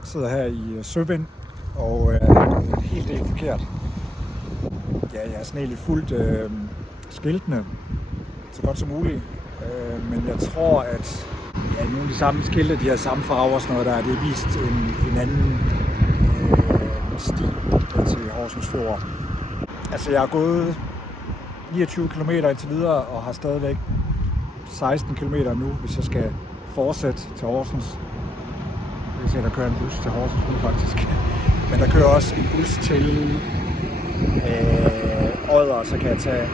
og sidder her i Søvind, og helt del forkert. Ja, jeg har sådan egentlig fulgt skiltene så godt som muligt, men jeg tror, at nogle af de samme skilte, de har samme farver og sådan noget der, det er vist en anden sti til Horsens Fjord. Altså jeg har gået 29 km indtil videre og har stadigvæk 16 km nu, hvis jeg skal fortsætte til Horsens. Jeg kan se, der kører en bus til Horsens nu faktisk. Men der kører også en bus til Odder, så kan jeg tage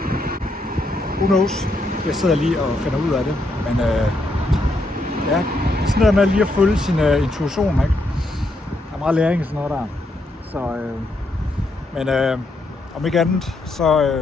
who knows. Jeg sidder lige og finder ud af det. Men ja, sådan noget med lige at følge sin intuition, ikke? Der er meget læring i sådan noget der. Så, men om ikke andet, så